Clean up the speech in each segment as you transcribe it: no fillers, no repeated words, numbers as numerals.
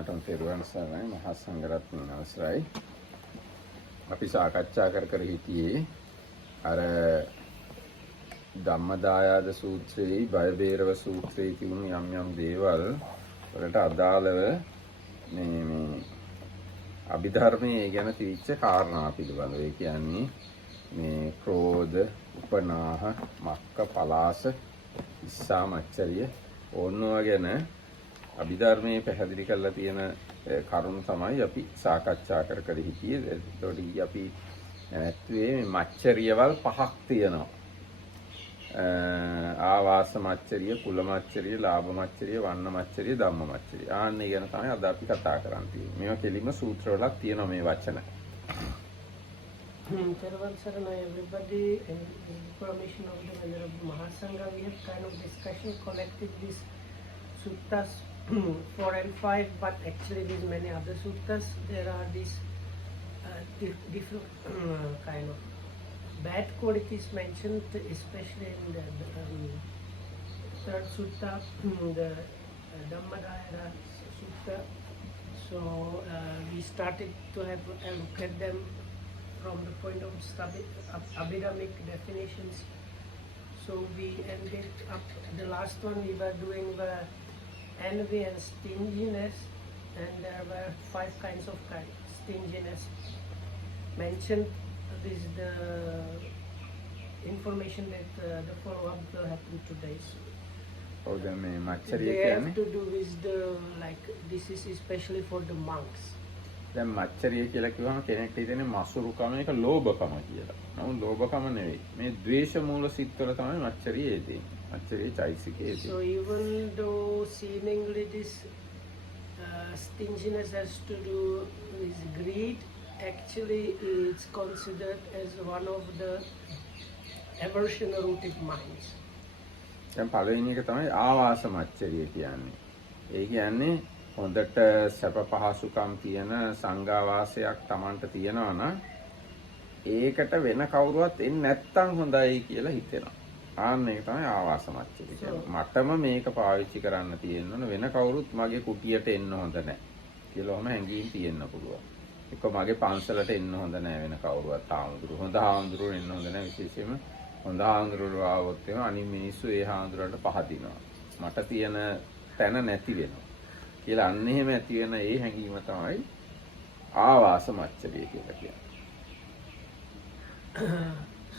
දෙනාටම තෙරුවන් සරණයි මහා සංඝරත්නයන් අවසරයි. අපි සාකච්ඡා කර හිටියේ අර ධම්මදායාද සූත්‍රයේ බයබේරව සූත්‍රයේ තිබුණු යම් දේවල් වලට අදාළව මේ අභිධර්මයේ ගැන තිබිච්ච කාරණා පිළිබඳව. ඒ කියන්නේ මේ ක්‍රෝධ, උපනාහ, මක්ක, පලාස, ඉස්සා, මච්චරිය ඕනවා ගැන අභිධර්මයේ පැහැදිලි කරලා තියෙන කරුණු තමයි අපි සාකච්ඡා කර හිටියේ. ඒතකොට අපි නැත්වේ මච්චරියවල් පහක් තියෙනවා. ආවාස මච්චරිය, කුල මච්චරිය, ලාභ මච්චරිය, වන්න මච්චරිය, ධම්ම මච්චරිය. ආන්නේ ගැන තමයි අද අපි කතා කරන්නේ. මේවා කෙලින්ම සූත්‍රවලක් තියෙනවා මේ වචන. Therval Sarana, everybody, and information of the Venerable Mahasangha, we have kind of discussion collected these suttas 4 and 5, but actually there's many other suttas. There are these different kind of bad qualities mentioned, especially in the third sutta, the Dhammadayara sutta. So we started to have a look at them from the point of abhidhamic definitions. So we ended up, the last one we were doing the envy and stinginess, and there were 5 kinds of stinginess mentioned. This is the information that the follow-up will happen today. So they have to do with the, like, this is especially for the monks. දැන් මච්චරිය කියලා කිව්වම කෙනෙක්ට හිතෙන්නේ මසුරුකම එක ලෝභකම කියලා. නමුත් ලෝභකම නෙවෙයි. මේ ද්වේෂ මූල සිත්වල තමයි මච්චරිය එදෙන්නේ. මච්චරිය චෛසිකයේ එදෙන්නේ. So even though seemingly this stinginess has to do with greed, actually it's considered as one of the aversion rooted minds. දැන් පළවෙනි එක තමයි ආවාස මච්චරිය කියන්නේ. ඒ කියන්නේ හොඳට සැප පහසුකම් තියෙන සංඝාවාසයක් Tamanට තියෙනවා නම් ඒකට වෙන කවුරුවත් එන්නේ නැත්තම් හොඳයි කියලා හිතෙනවා. ආන්න ඒක තමයි ආවාස මච්චරිය කියන්නේ. මටම මේක පාවිච්චි කරන්න තියෙන්න ඕන, වෙන කවුරුත් මගේ කුටියට එන්න හොඳ නැහැ කියලාම හැංගීම් තියෙන්න පුළුවන්. එක්ක මගේ පන්සලට එන්න හොඳ නැහැ වෙන කවුරුවත්. හාමුදුරුවෝ හොඳ හාමුදුරුවෝ එන්න හොඳ නැහැ. විශේෂයෙන්ම හොඳ හාමුදුරුවෝ ආවොත් එම අනිත් මිනිස්සු ඒ හාමුදුරුවන්ට පහදිනවා. මට තියෙන තැන නැති වෙනවා කියලා අන්න එහෙම ඇති වෙන ඒ හැඟීම තමයි ආවාස මච්චරිය කියලා කියන්නේ.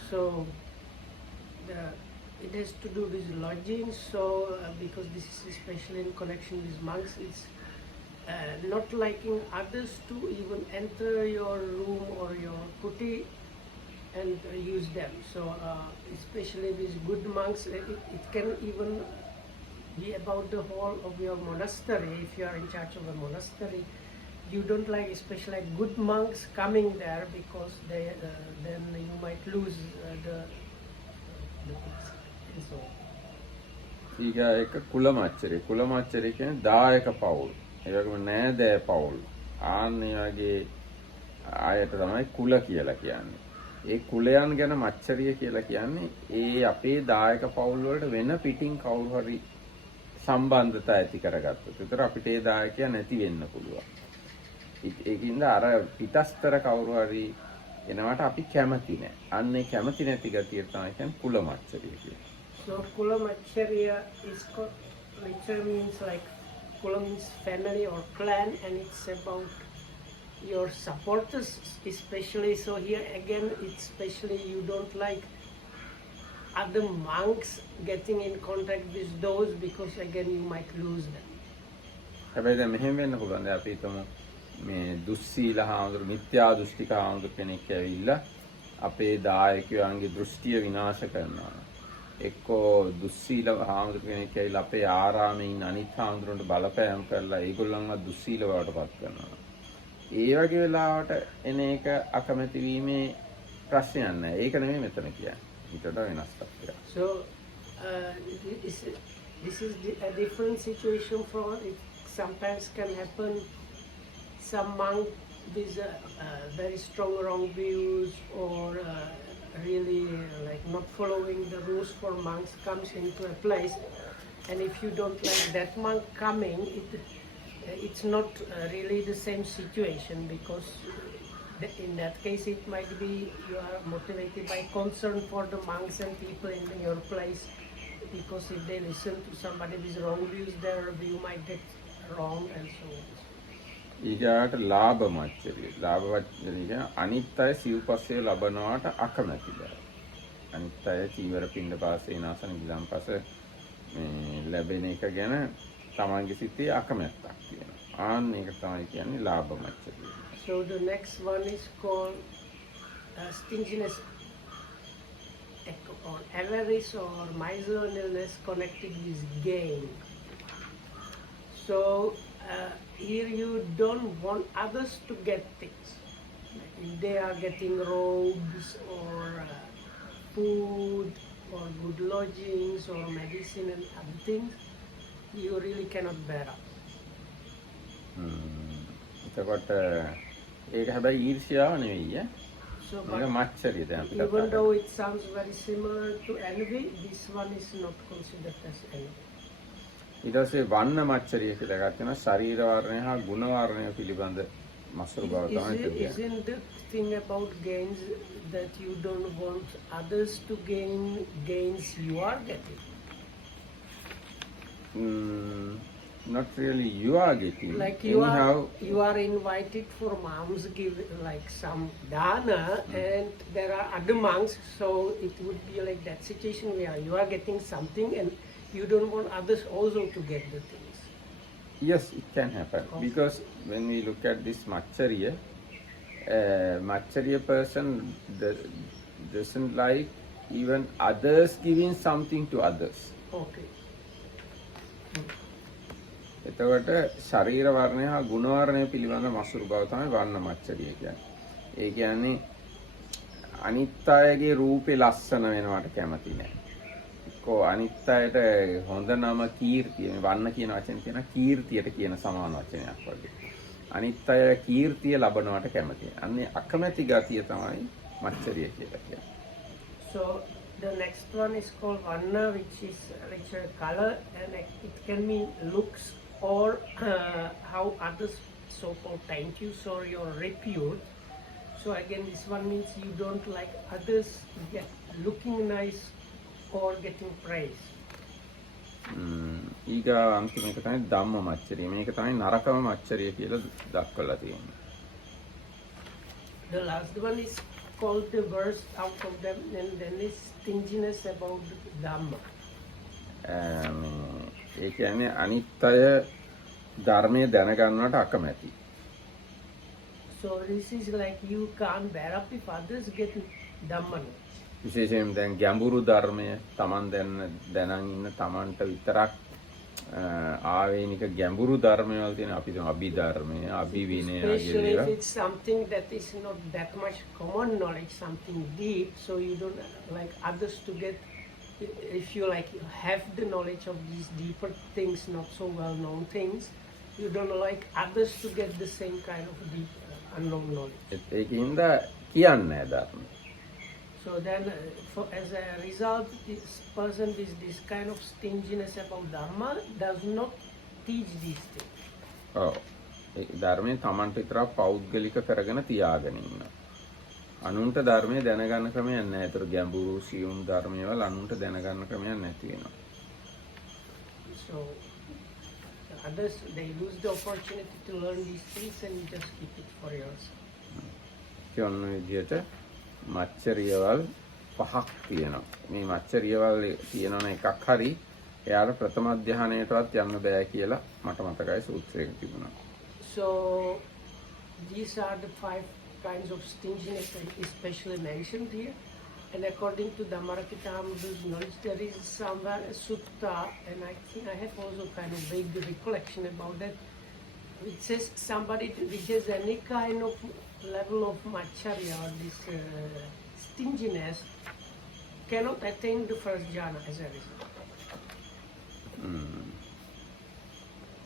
So it has to do with lodging. So because this is especially in connection with monks, it's not liking others to even enter your room or your kuti and use them. So especially with good monks, it can even be about the whole of your monastery. If you are in charge of a monastery, you don't like, especially like good monks coming there, because they then you might lose the and so on. ඊග එක කුල මච්චරිය. කුල මච්චරිය කියන්නේ දායක පවුල්. ඒ වගේම නෑදෑ පවුල්. ආන්නේ වගේ ආයත තමයි කුල කියලා කියන්නේ. ඒ කුලයන් ගැන මච්චරිය කියලා කියන්නේ ඒ අපේ දායක පවුල් වලට වෙන පිටින් කවුරු හරි සම්බන්ධතා ඇති කරගත්තොත්. ඒතර අපිට ඒ දායකයා නැති වෙන්න පුළුවන්. ඒකින්ද අර පිටස්තර කවුරු හරි එනවට අපි කැමති නැහැ. අන්න ඒ කැමති නැති ගතිය තමයි කියන්නේ කුල මච්චරිය කියන්නේ. So kula machariya is literally means like kula means family or clan, and it's about your supporters especially. So here again, it's especially you don't like other monks getting in contact with those, because again you might lose them. හැබැයි දැන් මෙහෙම වෙන්න පුළුවන්. දැන් අපි හිතමු මේ දුස්සීල හාමුදුරු, මිත්‍යා දෘෂ්ටික හාමුදුරු කෙනෙක් ඇවිල්ලා අපේ දායකයන්ගේ දෘෂ්ටිය විනාශ කරනවා. එක්කෝ දුස්සීල හාමුදුරු කෙනෙක් ඇවිල්ලා අපේ ආරාමේ ඉන්න අනිත් හාමුදුරුන්ට බලපෑම් කරලා ඒගොල්ලන්ව දුස්සීල බවටපත් කරනවා. ඒ වගේ වෙලාවට එන එක අකමැති වීමේ ප්‍රශ්නයක් නැහැ. ඒක නෙමෙයි මෙතන කියන්නේ. ඊට වඩා වෙනස් තත්ත්වයක්. So this is a different situation from it. Sometimes can happen. Some monk with very strong wrong views, or really like not following the rules for monks, comes into a place, and if you don't like that monk coming, it's not really the same situation, because in that case it might be you are motivated by concern for the monks and people in your place, because if they listen to somebody with wrong views, their view might get wrong and so on. ඊගාට ලාභ මච්චරිය. ලාභ මච්චරිය කියන්නේ අනිත් අය සිව්පස්සේ ලබනවාට අකමැති බව. අනිත් අය චීවර පින්ඩ පාසේ නාසන ගිලම්පස මේ ලැබෙන එක ගැන තමන්ගේ සිතේ අකමැත්තක් තියෙනවා. ආන්න ඒක තමයි කියන්නේ ලාභ මච්චරිය. So the next one is called stinginess or avarice or miserliness connected with gain. So here you don't want others to get things. If they are getting robes or food or good lodgings or medicine and other things, you really cannot bear up. එතකොට ඒක හැබැයි ඊර්ෂ්‍යාව නෙවෙයි ඈ. So, මේක මච්චරිය දැන් අපි even though it sounds very similar to envy, this one is not considered as envy. ඊට පස්සේ වර්ණ මච්චරිය කියලා එකක් තියෙනවා. ශරීර වර්ණය හා ගුණ වර්ණය පිළිබඳ මසුරු බව තමයි කියන්නේ. Isn't the thing about gains that you don't want others to gain gains you are getting? Not really you are getting. Like anyhow, you are invited for monks give like some dana, and there are other monks, so it would be like that situation where you are getting something and you don't want others also to get the things. yes, it can happen. Okay. Because when we look at this machariya, person doesn't like even others giving something to others. Okay. එතකොට ශරීර වර්ණය හා ගුණ වර්ණය පිළිබඳ මසුරු බව තමයි වර්ණ මච්චරිය කියන්නේ. ඒ කියන්නේ අනිත් අයගේ රූපේ ලස්සන වෙනවට කැමති නැහැ. කො අනිත් අයට හොඳ නම කීර්තිය, මේ වර්ණ කියන වචනේ තියෙන කීර්තියට කියන සමාන වචනයක් වගේ. අනිත් අය කීර්තිය ලබනවට කැමති. අන්නේ අකමැති ගතිය තමයි මච්චරිය කියලා කියන්නේ. So the next one is called varna, which is color, and it can mean looks or how others so-called thank you or your repute. So again, this one means you don't like others looking nice or getting praise. ඊගා අන්තිම එක තමයි ධම්ම මච්චරිය. මේක තමයි නරකම මච්චරිය කියලා දක්වලා තියෙන්නේ. The last one is called the worst out of them, and then is stinginess about Dhamma. ඒ කියන්නේ අනිත් අය ධර්මයේ දැනගන්නවට අකමැති. So this is like you can't bear up if others get Dhamma. විශේෂයෙන් දැන් ගැඹුරු ධර්මය Taman දැනන් ඉන්න Tamanට විතරක් ආවේනික ගැඹුරු ධර්මවල තියෙන අපි දැන් අභිධර්මය, අභිවිනය especially if it's something that is not that much common knowledge, something deep, so you don't like others to get. If you like have the knowledge of these deeper things, not so well known things, you don't like others to get the same kind of deep unknown knowledge. ඒකින්ද කියන්නේ ධර්ම. So then as a result, this person with this kind of stinginess about Dhamma does not teach these things. ඔව්. ඒ ධර්මයේ Tamanට විතරක් පෞද්ගලික කරගෙන තියාගෙන ඉන්නවා. අනුන්ට ධර්මයේ දැනගන්න ක්‍රමයක් නැහැ. ඒතර ගැඹුරු සියුම් ධර්මයවල අනුන්ට දැනගන්න ක්‍රමයක් නැති වෙනවා. So others, they lose the opportunity to learn these things and you just keep it for yourself. කියන විදිහට මච්චරියවල් පහක් තියෙනවා. මේ මච්චරියවල් තියෙනවන එකක් හරි එයාට ප්‍රථම ධානයටවත් යන්න බෑ කියලා මට මතකයි සූත්‍රයක තිබුණා. So these are the 5 kinds of stinginess that is especially mentioned here, and according to Dhammarakita's knowledge, there is somewhere a sutta, and I think I have also kind of vague recollection about that. It says somebody which has any kind of level of macharya or this stinginess cannot attain the first jhana as a result.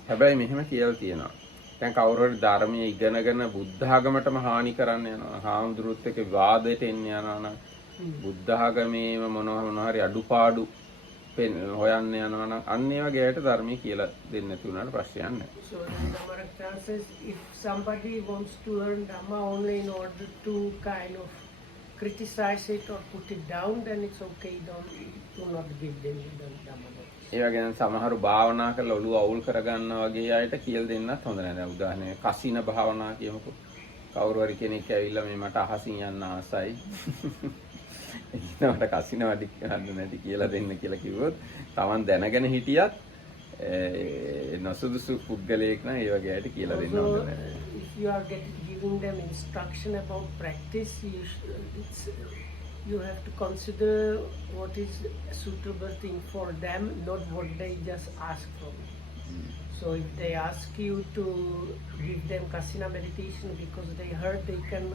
හැබැයි මෙහෙම කියලා තියෙනවා. දැන් කවුරු හරි ධර්මයේ ඉගෙනගෙන බුද්ධ ආගමටම හානි කරන්න යනවා. හාමුදුරුවොත් එක්ක වාදයට එන්න යනවා නම් බුද්ධ ආගමේම මොනවා හරි අඩුපාඩු හොයන්න යනවා නම් අන්න ඒ වගේ අයට ධර්මයේ කියලා දෙන්න නැති වුණාට ප්‍රශ්නයක් නැහැ. So Dhammarakta says if somebody wants to learn Dhamma only in order to kind of criticize it or put it down, then it's okay. Do not give them the Dhamma. ඒ වගේ නම් සමහරු භාවනා කරලා ඔළුව අවුල් කරගන්නා වගේ අයට කියලා දෙන්නත් හොඳ නැහැ. දැන් උදාහරණයක් කසින භාවනා කියමුකෝ. කවුරු හරි කෙනෙක් ඇවිල්ලා මේ මට අහසින් යන්න ආසයි. මට කසින වැඩි කරන්න නැති කියලා දෙන්න කියලා කිව්වොත් Taman දැනගෙන හිටියත් නොසුදුසු පුද්ගලයෙක් නම් ඒ වගේ අයට කියලා දෙන්න හොඳ නැහැ. If you are giving them instruction about practice, you have to consider what is a suitable thing for them, not what they just ask from you. So if they ask you to give them Kasina meditation because they heard they can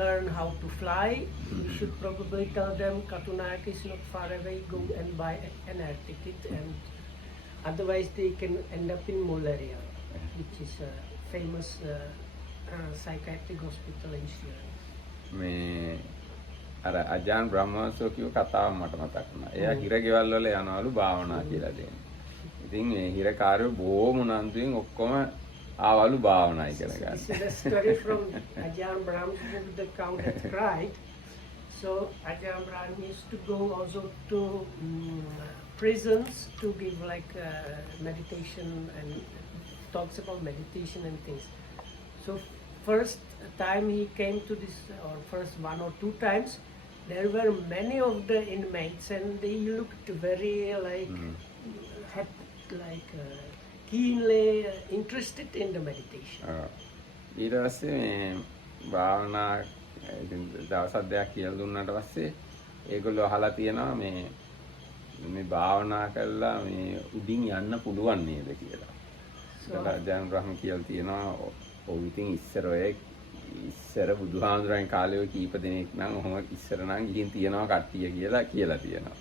learn how to fly, you should probably tell them Katunayaka is not far away, go and buy an air ticket, and otherwise they can end up in Mullaria, which is a famous psychiatric hospital in Sri Lanka. අර අජාන් බ්‍රහ්මවංශෝ කියව කතාව මට මතක් වුණා. එයා හිරගෙවල් වල යනවලු භාවනා කියලා දෙන්නේ. ඉතින් මේ හිරකාරයෝ බොහොම උනන්දුවෙන් ඔක්කොම ආවලු භාවනා ඉගෙන ගන්න. This is a story from Ajahn Brahm's book, The Cow That Cried. So Ajahn Brahm used to go also to prisons to give like meditation and talks about meditation and things. So first time he came to this, or first 1 or 2 times, there were many of the inmates and they looked very like keenly interested in the meditation. ඊට පස්සේ මේ භාවනා ඉතින් දවස් දෙකක් කියලා දුන්නාට පස්සේ ඒගොල්ලෝ අහලා තියෙනවා මේ භාවනා කළා මේ උඩින් යන්න පුළුවන් නේද කියලා. දැන් රහම කියලා තියෙනවා ඔව් ඉතින් ඉස්සර බුදුහාමුදුරන් කාලේ ඔය කීප දෙනෙක් නම් ඔහොම ඉස්සර නම් ගිහින් තියනවා කට්ටිය කියලා තියෙනවා.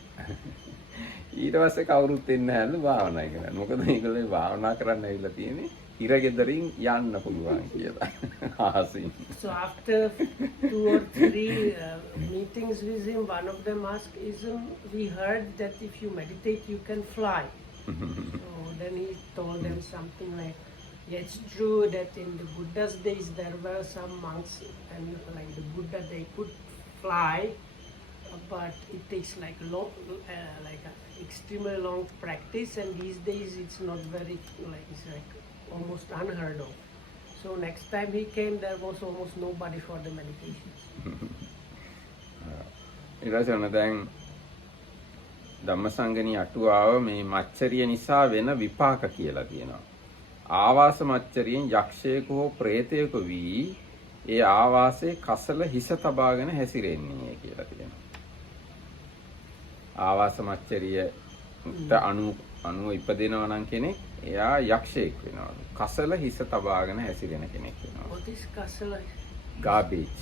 ඊට පස්සේ කවුරුත් එන්නේ නැහැලු භාවනා කරන්න. මොකද මේගොල්ලෝ භාවනා කරන්න ඇවිල්ලා තියෙන්නේ හිරගෙදරින් යන්න පුළුවන් කියලා. ආසින්. So after 2 or 3 meetings with him, one of them asked, we heard that if you meditate you can fly. So then he told them something like, yeah, it's true that in the Buddha's days there were some monks and like the Buddha they could fly, but it takes like extremely long practice, and these days it's not very it's like almost unheard of. So next time he came there was almost nobody for the meditation. ඊළඟට දැන් ධම්මසංගණී අටුවාව මේ මච්චරිය නිසා වෙන විපාක කියලා තියෙනවා. ආවාස මච්චරියෙන් යක්ෂයෙකු හෝ ප්‍රේතයෙකු වී ඒ ආවාසයේ කසල හිස තබාගෙන හැසිරෙන්නේ කියලා තියෙනවා. ආවාස මච්චරියට අණු ඉපදෙනවා නම් කෙනෙක් එයා යක්ෂයෙක් වෙනවා. කසල හිස තබාගෙන හැසිරෙන කෙනෙක් වෙනවා. What is kasala? Garbage.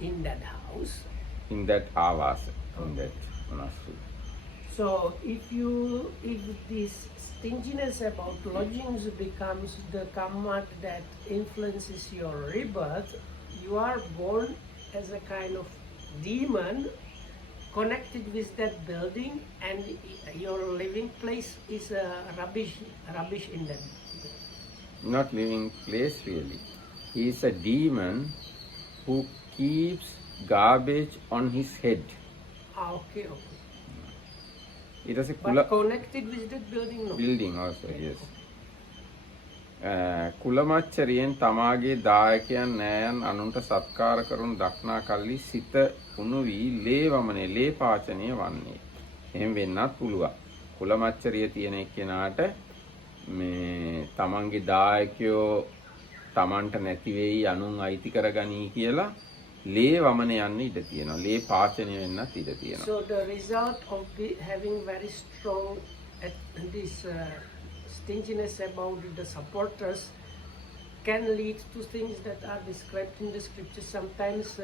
In that house? In that avasa. In that monastery. So if this stinginess about lodgings becomes the karma that influences your rebirth, you are born as a kind of demon connected with that building, and your living place is rubbish in that. Not living place really. He is a demon who keeps garbage on his head. Okay. It is a but connected with that building, no? Building also, yes. කුලමච්චරියෙන් තමාගේ දායකයන් නෑයන් අනුන්ට සත්කාර කරුණු දක්නා කල්ලි සිත උණු වී ලේ වමනේ ලේ පාචනය වන්නේ. එහෙම වෙන්නත් පුළුවන්. කුලමච්චරිය තියෙන එක්කෙනාට මේ තමන්ගේ දායකයෝ තමන්ට නැති වෙයි අනුන් අයිති කරගනී කියලා ලේ වමනේ යන්න ඉඩ තියෙනවා. ලේ පාචනය වෙන්නත් ඉඩ තියෙනවා. So the result of having very strong this stinginess about the supporters can lead to things that are described in the scriptures. Sometimes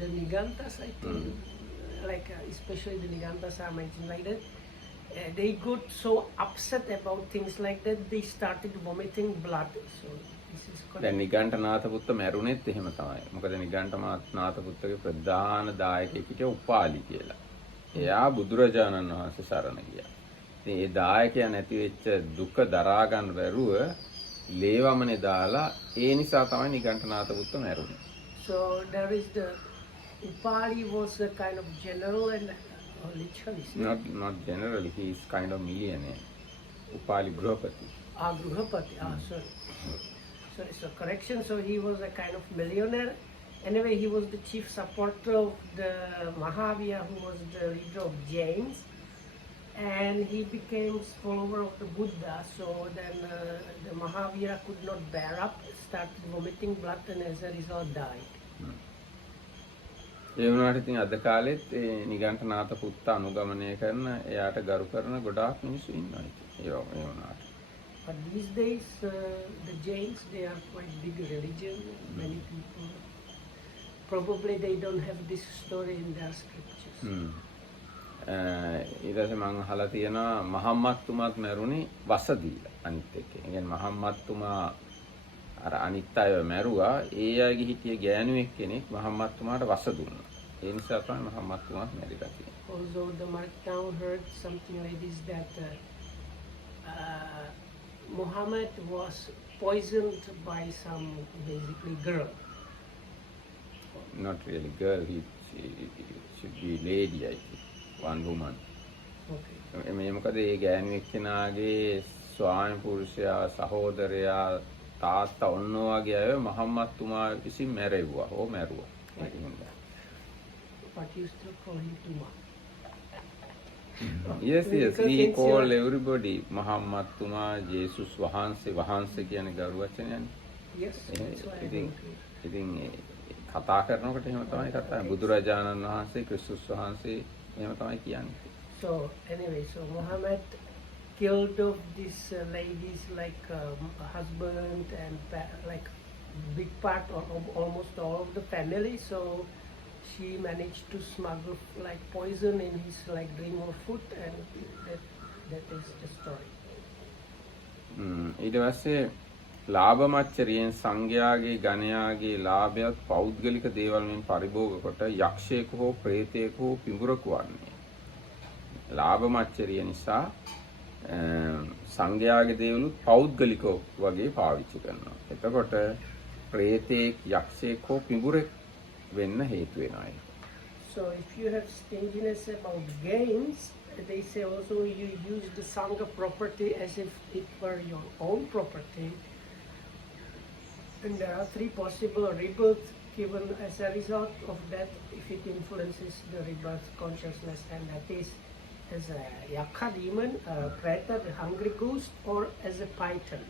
the Nigantas, I think, especially the Nigantas are mentioned like that. They got so upset about things like that, they started vomiting blood. So this is correct. දැන් නිගණ්ඨනාථ පුත්ත මැරුණෙත් එහෙම තමයි. මොකද නිගණ්ඨනාථ පුත්තගේ ප්‍රධාන දායකයෙක් හිටිය උපාලි කියලා. එයා බුදුරජාණන් වහන්සේ සරණ ගියා. ඉතින් ඒ දායකයා නැති වෙච්ච දුක දරා ගන්න බැරුව ලේවමනේ දාලා ඒ නිසා තමයි නිගණ්ඨනාථ පුත්ත මැරුණේ. So there is the Upali was a kind of general and literally. Not generally, he is kind of millionaire. Upali Grihapati. Grihapati. Sorry. Sorry, so correction. So he was a kind of millionaire. Anyway, he was the chief supporter of the Mahavira, who was the leader of Jains, and he became follower of the Buddha. So then the Mahavira could not bear up, started vomiting blood, and as a result died. ඒ වුණාට ඉතින් අද කාලෙත් ඒ නිගණ්ඨනාථ පුත්ත අනුගමනය කරන එයාට ගරු කරන ගොඩාක් මිනිස්සු ඉන්නවා ඉතින්. ඒ වුණාට. But these days, the Jains, they are quite big religion. Many people, probably they don't have this story in their scriptures. ඊට පස්සේ මම අහලා තියෙනවා මහම්මත්තුමාත් මැරුණේ වස දීලා අනිත් එක්ක. ඒ කියන්නේ මහම්මත්තුමා අර අනිත් අයව මැරුවා. ඒ අයගේ හිටිය ගෑනුවෙක් කෙනෙක් මහම්මත්තුමාට වස දුන්නා. ඒ නිසා තමයි මහම්මත්තුමාත් මැරිලා තියෙන්නේ. Also, the Markdown heard something like this that Muhammad was poisoned by some basically girl. Not really girl, she should be lady, I think. One woman. Okay. මේ මොකද ඒ ගෑනුවෙක් කෙනාගේ ස්වාමි පුරුෂයා සහෝදරයා තාත්තා ඔන්න වගේ අය මහම්මත්තුමා විසින් මැරෙව්වා. ඕ මැරුවා. But you still call him Tuma. Yes, he called everybody මහම්මත්තුමා ජේසුස් වහන්සේ වහන්සේ කියන ගරු වචනයනේ. Yes, that's why I agree. ඉතින් කතා කරනකොට එහෙම තමයි කතා. බුදුරජාණන් වහන්සේ ක්‍රිස්තුස් වහන්සේ එහෙම තමයි කියන්නේ. So anyway, so Muhammad killed off these ladies like husband and like big part of almost all of the family. So she managed to smuggle like poison in his like drink or food, and that is the story. ඊට පස්සේ ලාභමච්චරියෙන් සංඝයාගේ ගණයාගේ ලාභයත් පෞද්ගලික දේවල් මෙන් පරිභෝග කොට යක්ෂයෙකු හෝ ප්‍රේතයෙකු හෝ පිඹුරකු වන්නේ. ලාභමච්චරිය නිසා සංඝයාගේ දේවලුත් පෞද්ගලිකව වගේ පාවිච්චි කරනවා. එතකොට ප්‍රේතයෙක් යක්ෂයෙක් හෝ පිඹුරෙක් වෙන්න හේතු වෙනවා. So if you have stinginess about gains, they say also you use the sangha property as if it were your own property. And there are three possible rebirths given as a result of that if it influences the rebirth consciousness, and that is as a yakha demon, a preta, the hungry ghost, or as a python.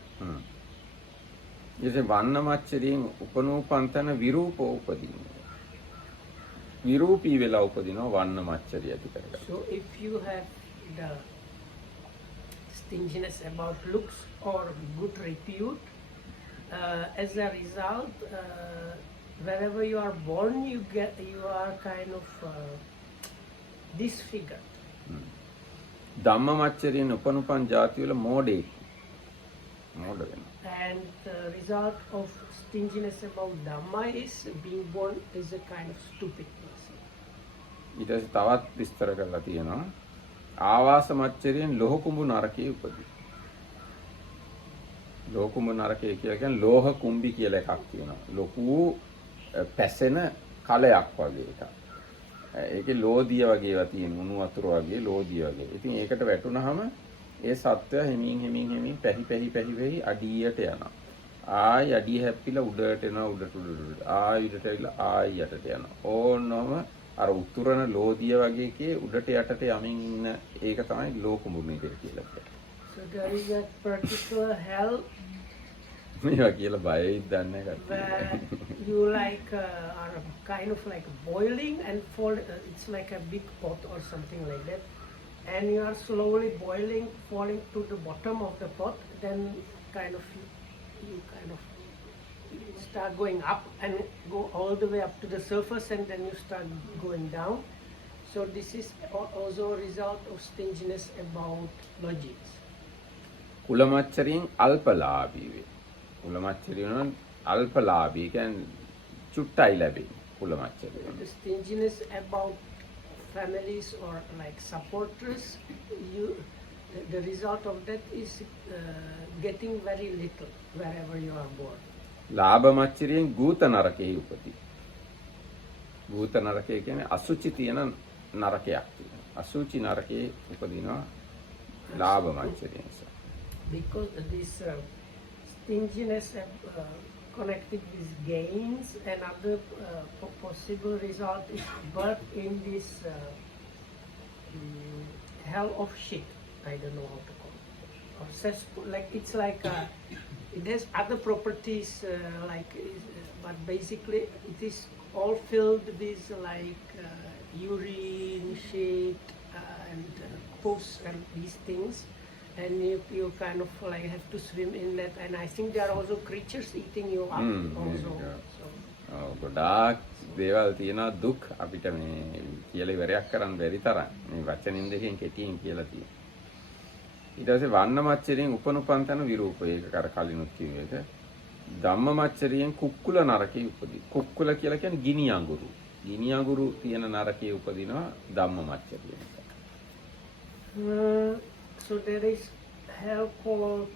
ඉතින් වන්නමච්චරියෙන් උපනූපන්තන විරූප උපදිනවා. විරූපී වෙලා උපදිනවා වන්නමච්චරිය ඇති කරගන්න. So if you have the stinginess about looks or good repute, as a result, wherever you are born, you are kind of disfigured. ධම්මමච්චරියෙන් උපනුපන් ජාති වල මෝඩෙක් මෝඩ වෙනවා. And the result of stinginess about Dhamma is being born as a kind of stupid person. ඊට පස්සේ තවත් විස්තර කරලා තියෙනවා ආවාස මච්චරියෙන් ලෝහකුඹු නරකයේ උපදී. ලෝහකුඹු නරකය කියලා කියන්නේ ලෝහ කුම්බි කියලා එකක් තියෙනවා. ලොකු පැසෙන කලයක් වගේ එකක්. ඒකේ ලෝදිය වගේ ඒවා තියෙන උණු වතුර වගේ ලෝදිය වගේ. ඉතින් ඒකට වැටුනහම ඒ සත්වය හිමින් පැහි අඩියට යනවා. ආයි අඩිය හැප්පිලා උඩට එනවා උඩට ආයි උඩට ඇවිල්ලා ආයි යටට යනවා. ඕනම අර උතුරන ලෝදිය වගේ එකේ උඩට යටට යමින් ඉන්න ඒක තමයි ලෝකුඹුනේ කියලා කියන්නේ. So there is a particular hell මේවා කියලා බයයි දන්නේ නැහැ. where you like are kind of like boiling and fall. It's like a big pot or something like that, and you are slowly boiling, falling to the bottom of the pot. Then you start going up and go all the way up to the surface, and then you start going down. So this is also a result of stinginess about logics. කුලමච්චරියෙන් අල්පලාභී වේ. කුලමච්චරිය නම් අල්පලාභී කියන්නේ චුට්ටයි ලැබෙන්නේ කුලමච්චරිය. The stinginess about families or like supporters, the result of that is getting very little wherever you are born. ලාභ මච්චරියෙන් ගූත නරකයේ උපදී. ගූත නරකය කියන්නේ අසුචි තියෙන නරකයක් තියෙනවා. අසුචි නරකයේ උපදිනවා ලාභ මච්චරියෙන්. Because this stinginess connected with gains, another possible result is birth in this hell of shit. I don't know how to call it. Or cesspool, like it's like it has other properties, but basically it is all filled with like urine, shit, and pus and these things. And you kind of like have to swim in that, and I think there are also creatures eating you up also. So. ගොඩාක් දේවල් තියෙනවා දුක් අපිට මේ කියලා ඉවරයක් කරන්න බැරි තරම්. මේ වචනින් දෙකෙන් කෙටියෙන් කියලා තියෙනවා. ඊට පස්සේ වන්න මච්චරියෙන් උපනුපන් තන විරූපය ඒක කර කලිනුත් කිව්ව එක. ධම්ම මච්චරියෙන් කුක්කුල නරකේ උපදී. කුක්කුල කියලා කියන්නේ ගිනි අඟුරු. ගිනි අඟුරු තියෙන නරකේ උපදිනවා ධම්ම මච්චරියෙන්. So there is hell called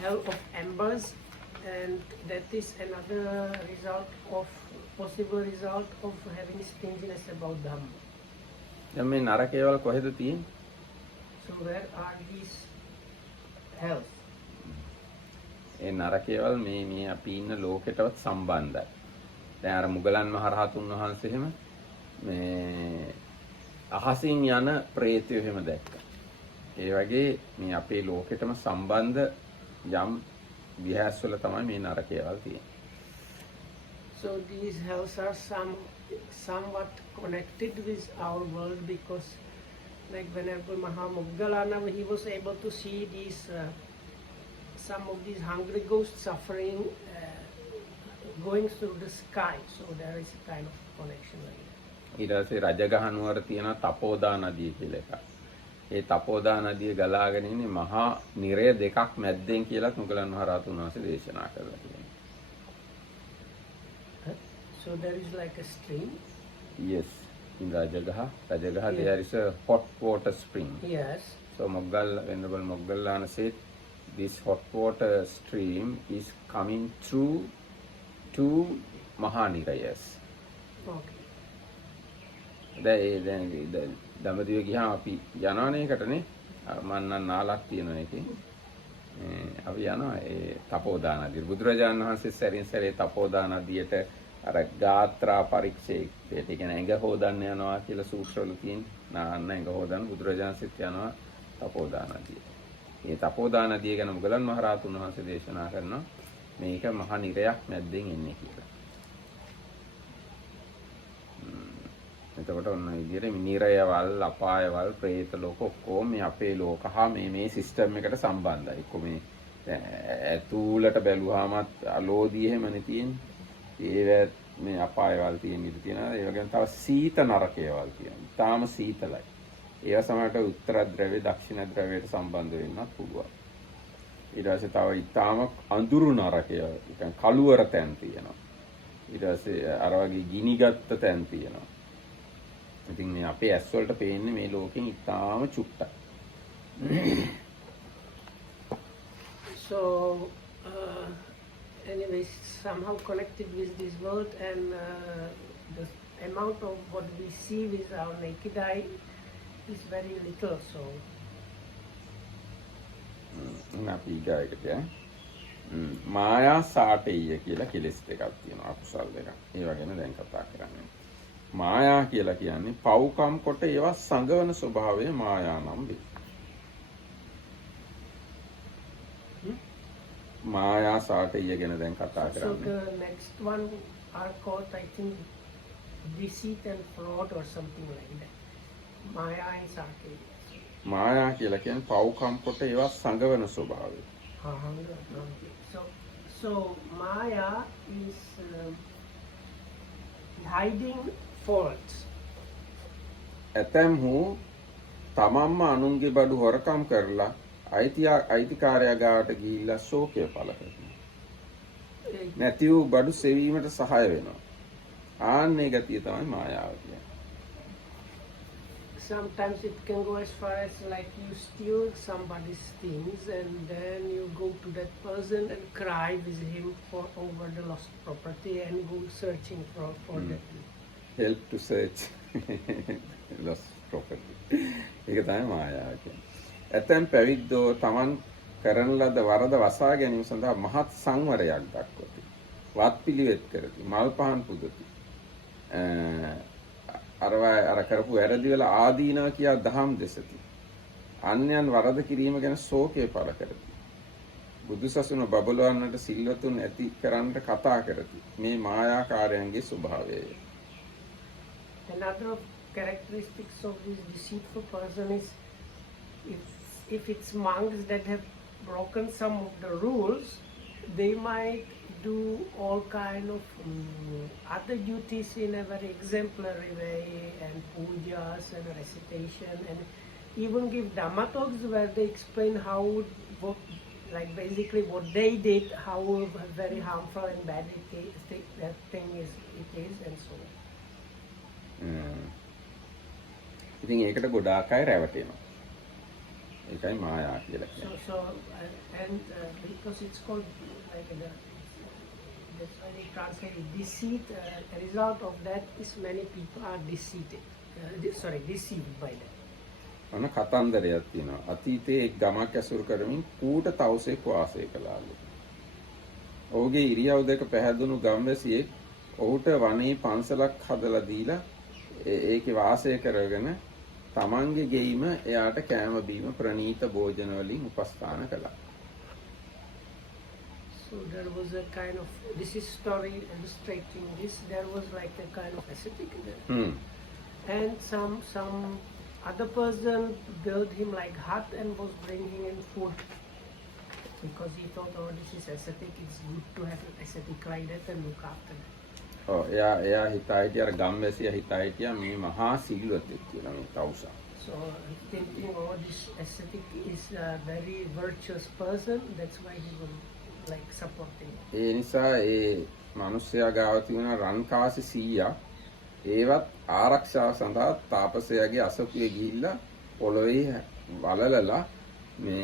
hell of embers, and that is another possible result of having stinginess about Dhamma. දැන් මේ නරකේවල කොහෙද තියෙන්නේ? So where are these hells? ඒ නරකේවල මේ අපි ඉන්න ලෝකෙටවත් සම්බන්ධයි. දැන් අර මුගලන් මහරහතුන් වහන්සේ එහෙම මේ අහසින් යන ප්‍රේතයෝ එහෙම දැක්කා. ඒ වගේ මේ අපේ ලෝකෙටම සම්බන්ධ යම් විහාසවල තමයි මේ නරකයවල් තියෙන්නේ. So these hells are somewhat connected with our world, because like whenever Mahamoggallana, he was able to see these some of these hungry ghosts suffering going through the sky. So there is a kind of connection like that. ඊට පස්සේ රජගහ නුවර තියෙන තපෝදා නදිය කියලා එකක්. ඒ තපෝදා නදිය ගලාගෙන ඉන්නේ මහා නිරය දෙකක් මැද්දෙන් කියලාත් මුගලන් මහරහතුන් වහන්සේ දේශනා කළා කියනවා. So there is like a stream? Yes, in Rajagaha there is a hot water spring. Yes. So Venerable Moggallana said this hot water stream is coming through two Mahanirayas. Okay. දැන් දඹදිව ගියාම අපි යනවනේ එකටනේ මම නම් නාලක් තියෙනවා ඒකේ අපි යනවා ඒ තපෝදා නදිය බුදුරජාණන් වහන්සේ සැරින් සැරේ තපෝදා නදියට අර ගාත්‍රා පරීක්ෂේකට ඒ කියන්නේ ඇඟ හොදන්න යනවා කියලා සූත්‍රවල තියෙන නාන්න ඇඟ හොදන්න බුදුරජාණන්සෙත් යනවා තපෝදා නදිය. මේ තපෝදා නදිය ගැන මුගලන් මහරහතුන් වහන්සේ දේශනා කරනවා මේක මහා නිරයක් මැද්දෙන් එන්නේ කියලා. එතකොට ඔන්න විදිහට නිරයවල් අපායවල් പ്രേත ලෝක ඔක්කොම මේ අපේ ලෝක හා මේ සිස්ටම් එකට සම්බන්ධයි. එක්ක මේ ඇතුළට බැලුවාමත් අලෝදී එහෙමනේ තියෙන්නේ. ඒවත් මේ අපායවල් තියෙන ඉඳ තියෙනවා. ඒ වගේම තව සීත නරකයවල් තියෙනවා. තාම සීතලයි. ඒවා සමහරට උත්තර ද්‍රව්‍ය දක්ෂිණ ද්‍රව්‍යයට සම්බන්ධ වෙන්නත් පුළුවන්. ඊට පස්සේ තව ඊටාම අඳුරු නරකය, يعني කළුවර තැන් තියෙනවා. ඊට පස්සේ අර වගේ ගිනිගත් තැන් තියෙනවා. ඉතින් මේ අපේ ඇස් වලට පේන්නේ මේ ලෝකෙන් ඉතාම චුට්ටක්. So anyways, somehow connected with this world, and the amount of what we see with our naked eye is very little. So අපි ගායකට මායා සාටෙය කියලා කෙලස් දෙකක් තියෙනවා, අකුසල් දෙකක්. ඒවා ගැන දැන් කතා කරන්නේ. මායා කියලා කියන්නේ පව්කම් කොට ඒවා සංගවන ස්වභාවය මායා නම් වේ. මායා සාටය ගැන දැන් කතා so කරන්නේ. the next one are called, I think, deceit and fraud or something like that. Maya and Sake. මායා කියලා කියන්නේ පව්කම් කොට ඒවා සංගවන ස්වභාවය. So Maya is hiding faults. ඇතැම්හු තමන්ම අනුන්ගේ බඩු හොරකම් කරලා අයිතිකාරයා ගාවට ගිහිල්ලා ශෝකය පළ කරනවා. නැති වූ බඩු සෙවීමට සහාය වෙනවා. ආන්නේ ගතිය තමයි මායාව කියන්නේ. sometimes it can go as far as like you steal somebody's things and then you go to that person and cry with him for over the lost property and go searching for that. help to search lost property. ඒක තමයි මායාව කියන්නේ. ඇතැම් පැවිද්දෝ තමන් කරන ලද වරද වසා ගැනීම සඳහා මහත් සංවරයක් දක්වති. වත්පිළිවෙත් කරති. මල් පහන් පුදති. අර කරපු වැරදි වල ආදීනව කියා දහම් දෙසති. අන්‍යයන් වරද කිරීම ගැන ශෝකය පළ කරති. බුදුසසුන බබලවන්නට සිල්වතුන් ඇති කරන්නට කතා කරති. මේ මායාකාරයන්ගේ ස්වභාවයයි. Another characteristics of this deceitful person is if it's monks that have broken some of the rules, they might do all kind of other duties in a very exemplary way and pujas and recitation and even give dhamma talks where they explain how like basically what they did, how very harmful and bad that thing is and so on. ඉතින් ඒකට ගොඩාක් අය රැවටෙනවා. ඒකයි මායා කියලා කියන්නේ. So because it's called like that's why they translate it, deceit. The result of that is many people are deceived by that. අන කතන්දරයක් තියෙනවා. අතීතයේ එක් ගමක් ඇසුරු කරමින් කූට තවුසෙක් වාසය කළාලු. ඔහුගේ ඉරියව් දෙක පැහැදුණු ගම්වැසියෙක් ඔහුට වනයේ පන්සලක් හදලා දීලා ඒකේ වාසය කරගෙන තමන්ගේ ගෙයිම එයාට කෑම බීම ප්‍රණීත භෝජන වලින් උපස්ථාන කළා. So there was a kind of, this is story illustrating this, there was like a kind of ascetic there. And some other person built him like hut and was bringing in food because he thought, oh, this is ascetic, it's good to have an ascetic like that and look after that. එයා හිතා හිටිය අර ගම්වැසියා හිතා හිටියා මේ මහා සිල්වතෙක් කියලා මේ තවුසා. So thinking, oh, this ascetic is a very virtuous person, that's why he was like supporting. ඒ නිසා ඒ මිනිස්සයා ගාව තිබුණ රන් කාසි 100ක් ඒවත් ආරක්ෂාව සඳහා තාපසයාගේ අසපුවේ ගිහිල්ලා පොළොවේ වලලලා මේ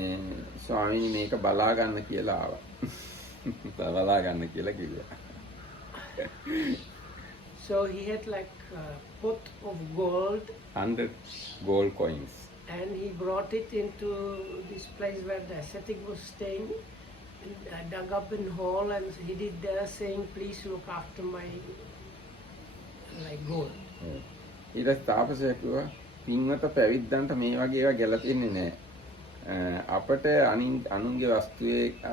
ස්වාමීනි මේක බලා ගන්න කියලා ආවා. බලා ගන්න කියලා කිව්වා. So he had like a pot of gold, 100 gold coins, and he brought it into this place where the ascetic was staying and dug up a hole and hid it there saying, please look after my like gold. ඊට තාපසයා කිව්වා පින්වත පැවිද්දන්ට මේ වගේ ඒවා ගැලපෙන්නේ නැහැ. අපට අනුන්ගේ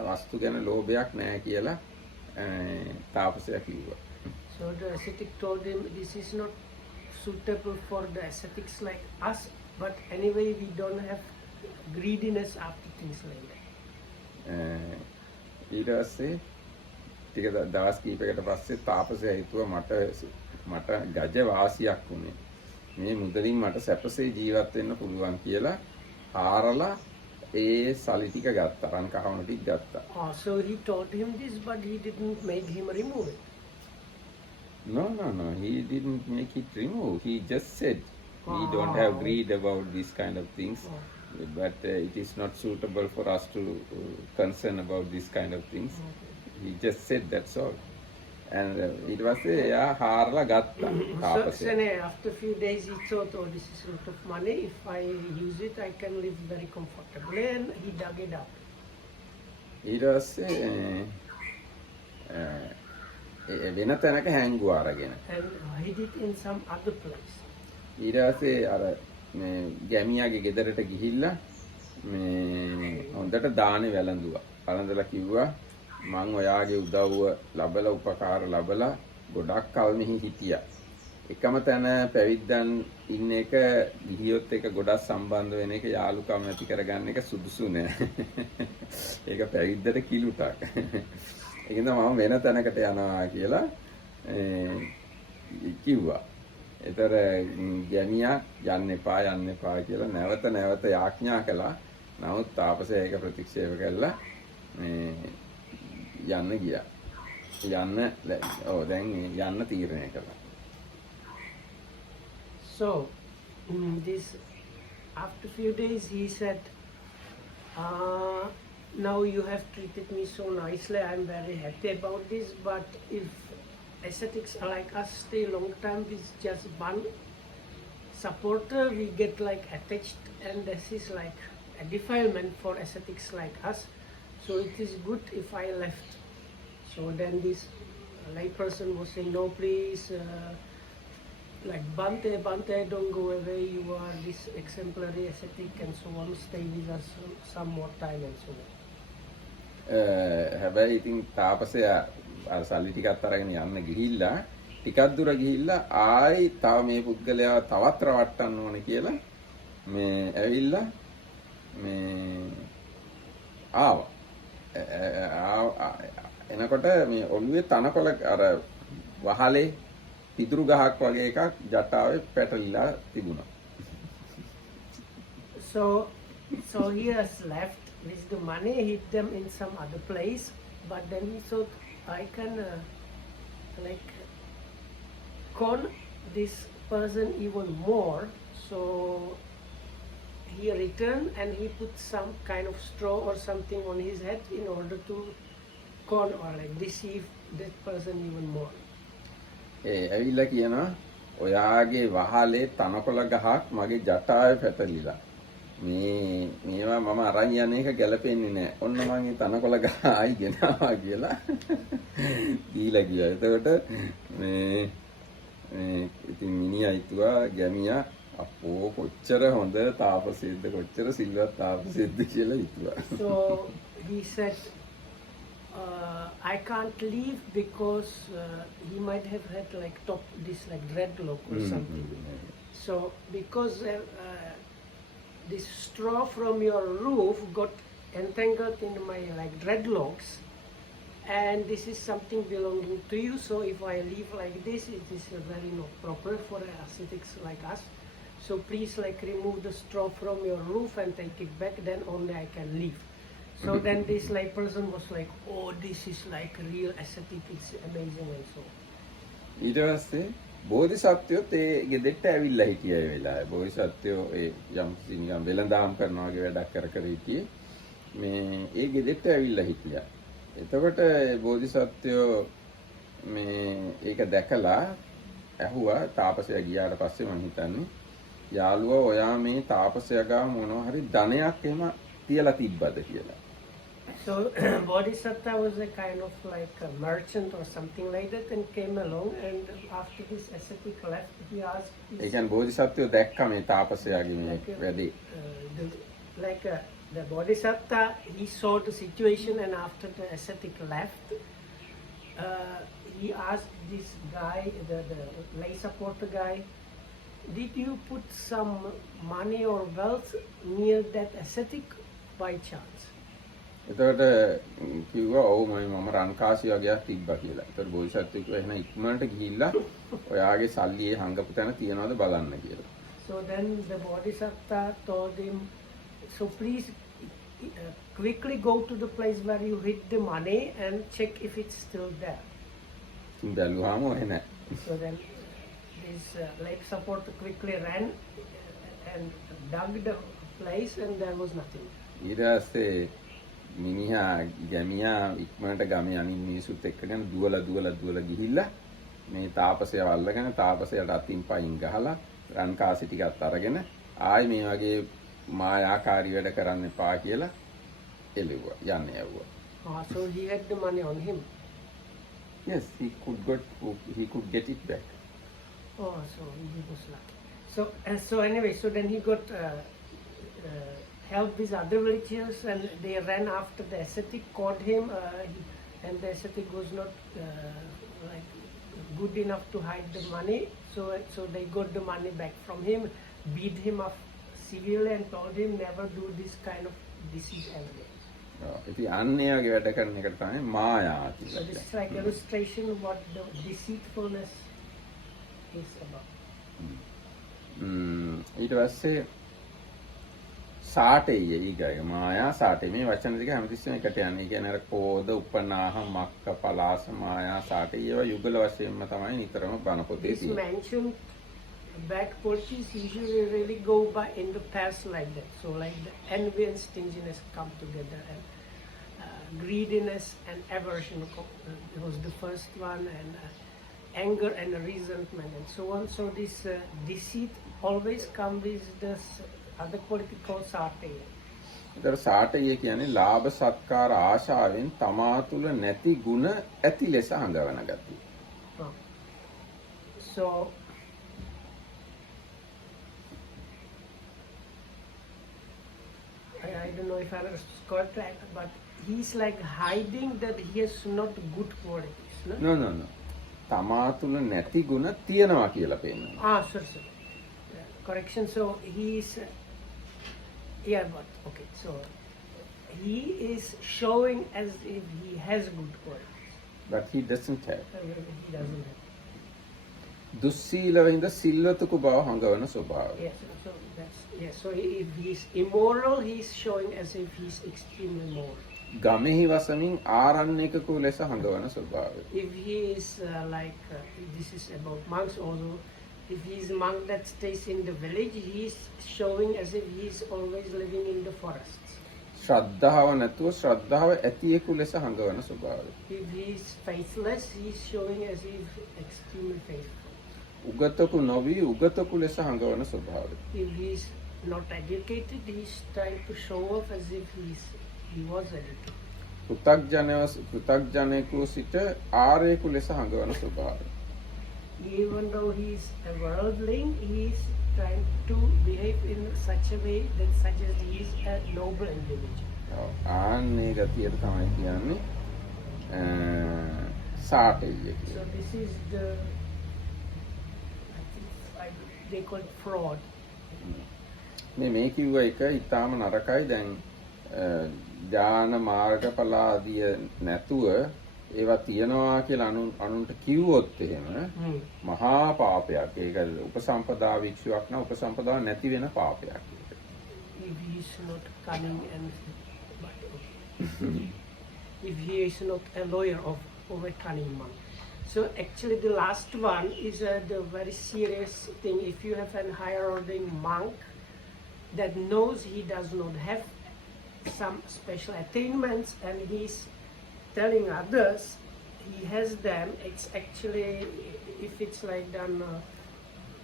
වස්තු ගැන ලෝභයක් නැහැ කියලා තාපසයා කිව්වා. So the ascetic told him, this is not suitable for the ascetics like us, but anyway we don't have greediness after things like that. ඊට පස්සේ ටික දවස් කීපයකට පස්සේ තාපසයා හිතුවා මට ගජ වාසියක් වුණේ. මේ මුදලින් මට සැපසේ ජීවත් වෙන්න පුළුවන් කියලා ආරලා ඒ සල්ලි ටික ගත්තා. රන් කහවණු ටික ගත්තා. So he told him this, but he didn't make him remove it. No, he didn't make it remove. He just said we don't have greed about these kind of things, but it is not suitable for us to concern about these kind of things. He just said that's all. And it was එයා හාරලා ගත්තා. So after a few days he thought, oh, this is a lot of money. If I use it, I can live very comfortably. And he dug it up. ඊට පස්සේ වෙන තැනක හැංගුවා අරගෙන. And hid it in some other place. ඊට පස්සේ අර මේ ගැමියාගේ ගෙදරට ගිහිල්ලා මේ හොඳට දානේ වැළඳුවා. වැළඳලා කිව්වා මං ඔයාගේ උදව්ව ලබලා උපකාර ලබලා ගොඩක් කල් මෙහි හිටියා. එකම තැන පැවිද්දන් ඉන්න එක ගිහියොත් එක ගොඩක් සම්බන්ධ වෙන එක යාළුකම් ඇති කරගන්න එක සුදුසු නෑ. ඒක පැවිද්දට කිලුටක්. ඒකෙන්ද මම වෙන තැනකට යනවා කියලා කිව්වා. ඒතර ගැමියා යන්න එපා කියලා නැවත යාඥා කළා. නමුත් තාපසයා ඒක ප්‍රතික්ෂේප කළා. යන්න ගියා. දැන් යන්න තීරණය කළා. So this after few days he said, now you have treated me so nicely, I'm very happy about this, but if ascetics like us stay long time with just one supporter, we get like attached, and this is like a defilement for ascetics like us. So it is good if I left. So then this lay person was saying, no, please, like Bante, don't go away, you are this exemplary ascetic and so on, stay with us some more time and so on. හැබැයි ඉතින් තාපසයා අර සල්ලි ටිකක් අරගෙන යන්න ගිහිල්ලා ටිකක් දුර ගිහිල්ලා ආයි තව මේ පුද්ගලයා තවත් රවට්ටන්න ඕනේ කියලා මේ ඇවිල්ලා මේ ආවා. එනකොට මේ ඔළුවේ තනකොළ අර වහලේ පිදුරු ගහක් වගේ එකක් ජටාවේ පැටලිලා තිබුණා. So he has left with the money, hid them in some other place, but then he thought, I can like con this person even more. So he returned and he put some kind of straw or something on his head in order to con or like deceive that person even more. ඇවිල්ලා කියනවා ඔයාගේ වහලේ තනකොළ ගහක් මගේ ජටාවේ පැටලිලා. මේවා මම අරන් යන එක ගැලපෙන්නේ නැහැ. ඔන්න මම මේ තනකොළ ගහ ආයි ගෙනාවා කියලා දීලා ගියා. එතකොට මේ ඉතින් මිනිහා හිතුවා ගැමියා අපෝ කොච්චර හොඳ තාපසෙද්ද කොච්චර සිල්වත් තාපසෙද්ද කියලා හිතුවා. So he said, I can't leave because he might have had like this like dreadlock or something. So because this straw from your roof got entangled in my like dreadlocks, and this is something belonging to you. So if I leave like this, it is very not proper for ascetics like us. So please like remove the straw from your roof and take it back. Then only I can leave. So then this like person was like, oh, this is like real ascetic, it's amazing and so. ඊට පස්සේ බෝධිසත්වයොත් ඒ ගෙදෙට්ට ඇවිල්ලා හිටියා ඒ වෙලාවේ. බෝධිසත්වයෝ ඒ යම් නිකන් වෙළඳාම් කරනවා වගේ වැඩක් කර හිටියේ. මේ ඒ ගෙදෙට්ට ඇවිල්ලා හිටියා. එතකොට බෝධිසත්වයෝ මේ ඒක දැකලා ඇහුවා තාපසයා ගියාට පස්සේ මම හිතන්නේ යාළුවා ඔයා මේ තාපසයා ගාව මොනවා හරි ධනයක් එහෙම තියලා තිබ්බද කියලා. So Bodhisattva was a kind of like a merchant or something like that and came along, and after this ascetic left, he asked. ඒ කියන්නේ බෝධිසත්වයෝ දැක්ක මේ තාපසයාගේ මේ වැඩේ. The Bodhisattva, he saw the situation, and after the ascetic left, he asked this guy, the lay supporter guy, did you put some money or wealth near that ascetic by chance? එතකොට කිව්වා ඔව් මම රන් කාසිය වගේක් තිබ්බා කියලා. එතකොට බෝධිසත්වයෙක් කිව්වා එහෙනම් ඉක්මනට ගිහිල්ලා ඔයාගේ සල්ලි ඒ හංගපු තැන තියනවද බලන්න කියලා. So then the Bodhisattva told him, so please quickly go to the place where you hid the money and check if it's still there. බැලුවාම ඔහෙ නැහැ. So then this lay supporter quickly ran and dug the place, and there was nothing. ඊට පස්සේ මිනිහා ගැමියා ඉක්මනට ගමේ අනිත් මිනිසුත් එක්කගෙන දුවලා ගිහිල්ලා මේ තාපසයව අල්ලගෙන තාපසයට අතින් පයින් ගහලා රන් කාසි ටිකක් අරගෙන ආයි මේ වගේ මායාකාරී වැඩ කරන්න එපා කියලා එළුවා යන්න යවුවා. So he had the money on him. Yes, he could get it back. Oh, so he was lucky. So anyway, so then he got help with other villagers, and they ran after the ascetic, caught him, and the ascetic was not like good enough to hide the money. So they got the money back from him, beat him up severely, and told him never do this kind of deceit again. ඉතින් අන්නේ වගේ වැඩ කරන එකට තමයි මායා කියලා. So this is like illustration of what the deceitfulness is about. ඊට පස්සේ සාටෙය ඊගය මායා සාටේ මේ වචන දෙක හැමතිස්සෙම එකට යන්නේ. ඒ කියන්නේ අර කෝද උපනාහ මක්ක පලාස මායා සාටේ ඒවා යුගල වශයෙන්ම තමයි නිතරම බණ පොතේ mentioned bad qualities usually really go by in the past like that. So like the envy and stinginess come together, and greediness and aversion was the first one, and anger and resentment and so on. So this deceit always comes with this other quality called satya. ඒතර සාටය කියන්නේ ලාභ සත්කාර ආශාවෙන් තමා තුල නැති ಗುಣ ඇති ලෙස හඟවන ගතිය. So I don't know if I was correct, but he's like hiding that he has not good qualities. No? No. තමා තුල නැති ಗುಣ තියනවා කියලා පෙන්නනවා. Sure. Yeah, correction. So he's but okay. So he is showing as if he has good qualities, but he doesn't have. He doesn't have. දුස්සීලව ඉඳ සිල්වතෙකු බව හඟවන ස්වභාවය. Yes. So that's So if he's immoral, he's showing as if he's extremely moral. ගමෙහි වසමින් ආරණ්‍යකකු ලෙස හඟවන ස්වභාවය. If he is this is about monks also. If he's a monk that stays in the village, he's showing as if he's always living in the forests. ශ්‍රද්ධාව නැතුව ශ්‍රද්ධාව ඇතියෙකු ලෙස හඟවන ස්වභාවය. If he's faithless, he's showing as if extremely faithful. උගතකු නොවි උගතකු ලෙස හඟවන ස්වභාවය. If he's not educated, he's trying to show off as if he was educated. පෘථග්ජනයෙකු සිට ආර්යෙකු ලෙස හඟවන ස්වභාවය. Even though he's a worldling, he's trying to behave in such a way that suggests he is a noble individual. ආන්නේ ගතියට තමයි කියන්නේ සාටය කියලා. So this is the, they call it fraud. මේ කිව්ව එක ඊටාම නරකයි. දැන් ඥාන මාර්ගඵල ආදිය නැතුව ඒවා තියනවා කියලා අනුන්ට කිව්වොත් එහෙම මහා පාපයක්. ඒක උපසම්පදා වික්ෂුවක් නම් උපසම්පදා නැති වෙන පාපයක්. If he is not cunning and if he is not a lawyer of a cunning monk. So actually the last one is the very serious thing. If you have a higher ordering monk that knows he does not have some special attainments and he's telling others he has them, it's actually, if it's like done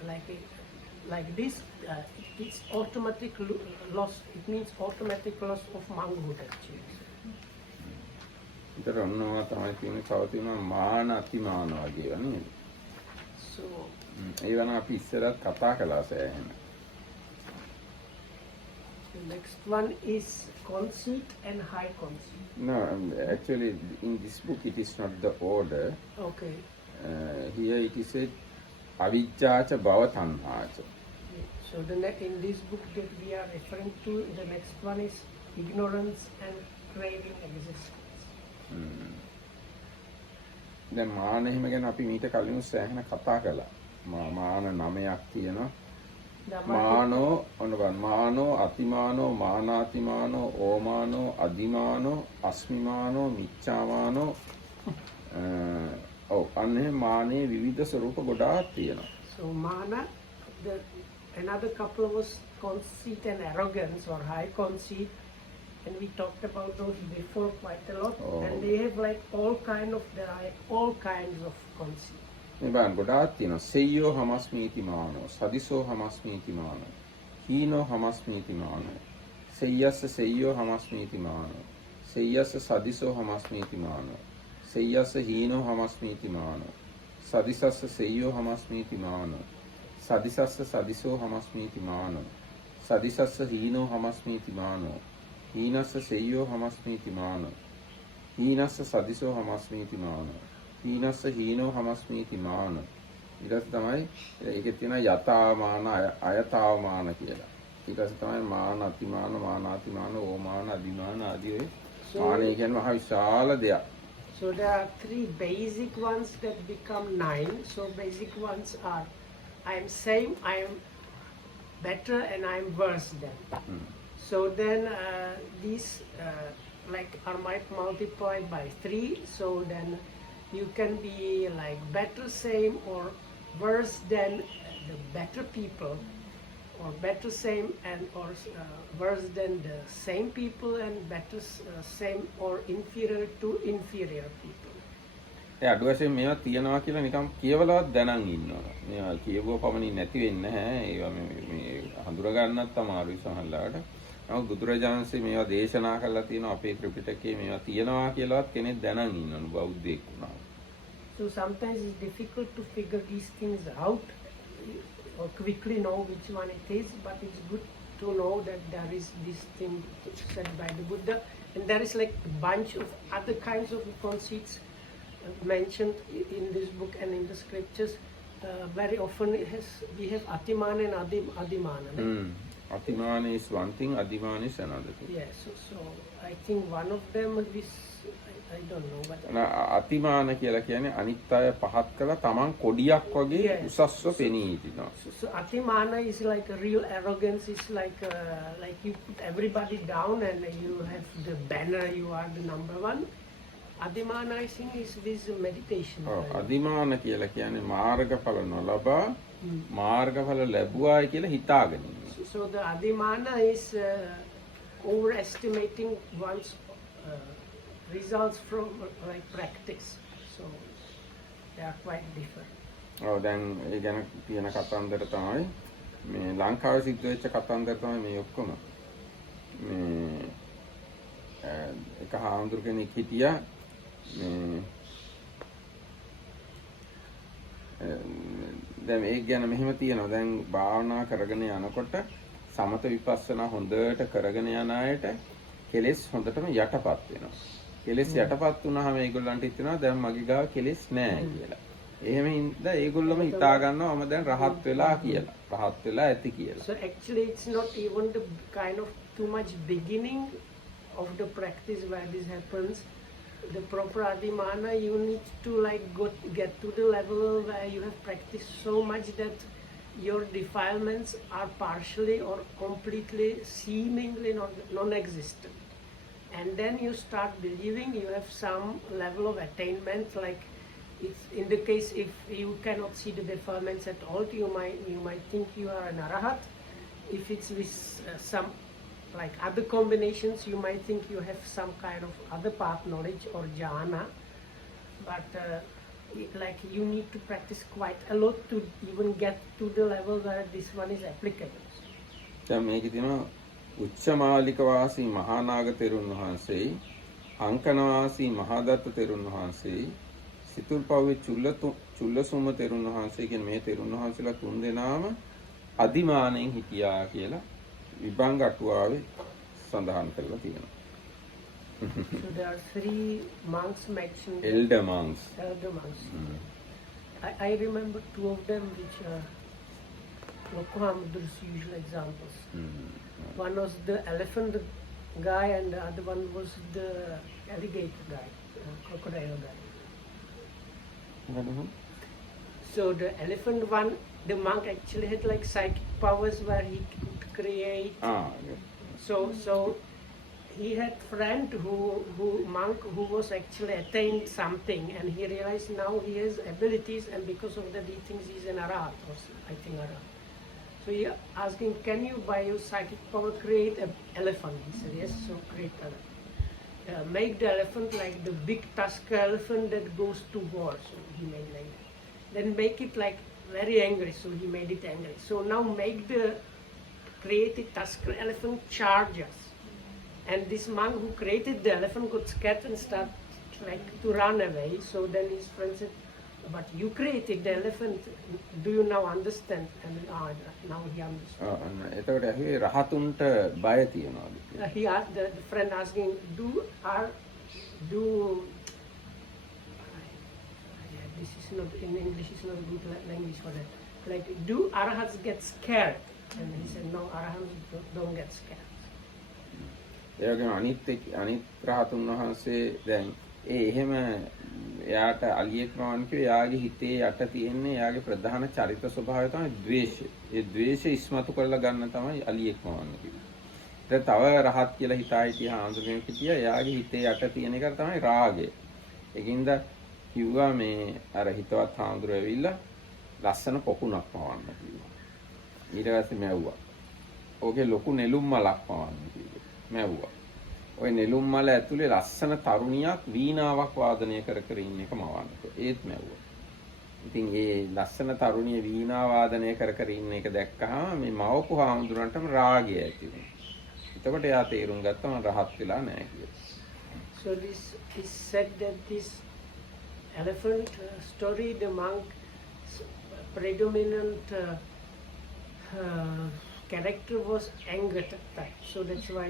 like this, it's automatic loss. It means automatic loss of monkhood actually. ඒතර ඔන්නවා තමයි කියන්නේ කවතින මාන අතිමාන වගේ නේද? So ඒවන අපි ඉස්සරත් කතා කළා සෑහෙන. the next one is conceit and high conceit. No, actually in this book it is not the order. Okay. Here it is said avijjāca bhava tanhāca. So in this book that we are referring to, the next one is ignorance and craving existence. දැන් මාන එහෙම ගැන අපි මීට කලින් සෑහෙන කතා කළා. මාන 9ක් තියෙනවා. මානෝ ඔන්නබන් මානෝ අතිමානෝ මානාතිමානෝ ඕමානෝ අදිමානෝ අස්මිමානෝ මිච්ඡාමානෝ අන්නේ මානේ විවිධ ස්වරූප ගොඩාක් තියෙනවා. So mana, another couple was conceit and arrogance or high conceit, and we talked about those before quite a lot. And they have like there are all kinds of conceit. මේ බන් ගොඩාක් තියෙනවා. සෙය්‍යෝ හමස්මීති මානෝ සදිසෝ හමස්මීති මානෝ හීනෝ හමස්මීති මානෝ සෙය්‍යස්ස සෙය්‍යෝ හමස්මීති මානෝ සෙය්‍යස්ස සදිසෝ හමස්මීති මානෝ සෙය්‍යස්ස හීනෝ හමස්මීති මානෝ සදිසස්ස සෙය්‍යෝ හමස්මීති මානෝ සදිසස්ස සදිසෝ හමස්මීති මානෝ සදිසස්ස හීනෝ හමස්මීති මානෝ හීනස්ස සෙය්‍යෝ හමස්මීති මානෝ හීනස්ස සදිසෝ හමස්මීති මානෝ හීනස්ස හීනෝ හමස්මීති මාන. ඊට පස්සේ තමයි ඒකේ තියෙන යතාමාන අයතාවමාන කියලා. ඊට පස්සේ තමයි මාන අතිමාන මානාතිමාන ඕමාන අදිමාන ආදී මානෙ කියන්නේ මහ විශාල දෙයක්. So there are three basic ones that become 9. So basic ones are I am same, I am better, and I am worse than. So then these are multiplied by 3. So then you can be like better, same, or worse than the better people, or better same and or worse than the same people, and better same or inferior to inferior people. ඒ අඩු වශයෙන් මේවා තියනවා කියලා නිකම් කියවලවත් දැනන් ඉන්නවා. මේවා කියවුව පමණින් නැති වෙන්නේ නැහැ. ඒවා මේ හඳුර ගන්නත් අමාරුයි සමහරවිට. නමුත් බුදුරජාණන් වහන්සේ මේවා දේශනා කරලා තියෙනවා අපේ ත්‍රිපිටකයේ මේවා තියනවා කියලාවත් කෙනෙක් දැනන් ඉන්නවලු බෞද්ධයෙක් වුණා. So sometimes it's difficult to figure these things out or quickly know which one it is, but it's good to know that there is this thing said by the Buddha, and there is like a bunch of other kinds of conceits mentioned in this book and in the scriptures. Very often we have Atimana and Adimana. Atimana is one thing, Adimana is another thing. Yes, so I think one of them is, I don't know. But අතිමාන කියලා කියන්නේ අනිත් අය පහත් කරලා තමන් කොඩියක් වගේ උසස්ව පෙනී සිටිනවා. So Atimana is like a real arrogance. It's like you put everybody down and you have the banner. You are the number one. Adimana, I think, is this meditation. අදිමාන කියලා කියන්නේ මාර්ගඵල නොලබා මාර්ගඵල ලැබුවායි කියලා හිතාගෙන ඉන්නවා. So the Adimana is overestimating one's results from like practice. So they are quite different. දැන් ඒ ගැන තියෙන කතන්දර තමයි මේ ලංකාවේ සිද්ධ වෙච්ච කතන්දර තමයි මේ ඔක්කොම. මේ එක හාමුදුර කෙනෙක් හිටියා දැන් ඒක ගැන මෙහෙම තියෙනවා. දැන් භාවනා කරගෙන යනකොට සමත විපස්සනා හොඳට කරගෙන යන අයට කෙලෙස් හොඳටම යටපත් වෙනවා. කෙලෙස් යටපත් වුණාම ඒගොල්ලන්ට හිතෙනවා දැන් මගේ ගාව කෙලෙස් නැහැ කියලා. එහෙම ඉඳලා ඒගොල්ලොම හිතා ගන්නවා මම දැන් රහත් වෙලා කියලා. රහත් වෙලා ඇති කියලා. So actually it's not even the kind of too much beginning of the practice where this happens. The proper Adimana, you need to like get to the level where you have practiced so much that your defilements are partially or completely seemingly non-existent. And then you start believing you have some level of attainment, like it's in the case if you cannot see the defilements at all, you might think you are an arahat. If it's with some like other combinations, you might think you have some kind of other path knowledge or jhana, but like you need to practice quite a lot to even get to the level where this one is applicable. දැන් මේකේ තියෙනවා උච්චමාලික වාසී මහානාග තෙරුන් වහන්සේයි අංකනවාසී මහදත්ත තෙරුන් වහන්සේයි සිතුල්පව්වේ චුල්ලසුම තෙරුන් වහන්සේ කියන මේ තෙරුන් වහන්සේලා තුන් දෙනාම අදිමානෙන් හිටියා කියලා විභංග අටුවාවේ සඳහන් කරලා තියෙනවා. So there are 3 monks mentioned. Elder monks. I remember 2 of them which are Lokohamudur's usual examples. One was the elephant guy and the other one was the alligator guy, crocodile guy. So the elephant one, the monk actually had like psychic powers where he could create. So he had friend monk who was actually attained something, and he realized now he has abilities, and because of that he thinks he's an arahat, or I think arahat. So he asked him, can you by your psychic power create an elephant? He said yes, so create elephant. Make the elephant like the big tusker elephant that goes to war. So he made like that. Then make it like very angry, so he made it angry. So now make the created tusker elephant charge us. And this monk who created the elephant got scared and started like to run away. So then his friend said, but you created the elephant, do you now understand? And now he understood. එතකොට ඇහුවේ රහතුන්ට බය තියනවාද? He asked the friend asking, this is not in English, it's not a good language for that. Like, do arahats get scared? And he said, no, arahats don't get scared. ඒ වගේම අනිත් රහතුන් වහන්සේ දැන් එහෙම එයාට අලියෙක් වань කිව්වේ එයාගේ හිතේ යට තියෙන්නේ එයාගේ ප්‍රධාන චරිත ස්වභාවය තමයි ද්වේෂය. ඒ ද්වේෂය ඉස්මතු කරලා ගන්න තමයි අලියෙක් වань කිව්වේ. දැන් තව රහත් කියලා හිතා හිටිය හාමුදුරුවෝ කිව්වා එයාගේ හිතේ යට තියෙන එක තමයි රාගය. ඒකින්ද කිව්වා මේ අර හිතවත් හාමුදුරුවෝ ඇවිල්ලා ලස්සන පොකුණක් මවන්න කිව්වා. ඊට පස්සේ මැව්වා. ඕකේ ලොකු නෙළුම් මලක් මවන්න කිව්වා. මැව්වා. ওই නෙළුම් මල ඇතුලේ ලස්සන තරුණියක් වීණාවක් වාදනය කර කර ඉන්න එක මවන්න. ඒත් මැව්වා. ඉතින් ඒ ලස්සන තරුණිය වීණා වාදනය කර කර ඉන්න එක දැක්කහම මේ මවපු හාමුදුරන්ටම රාගය ඇති වුණා. එතකොට එයා තේරුම් ගත්තා මම රහත් වෙලා නැහැ කියලා. So this is said that this elephant story, the monk's predominant character was anger type. So that's why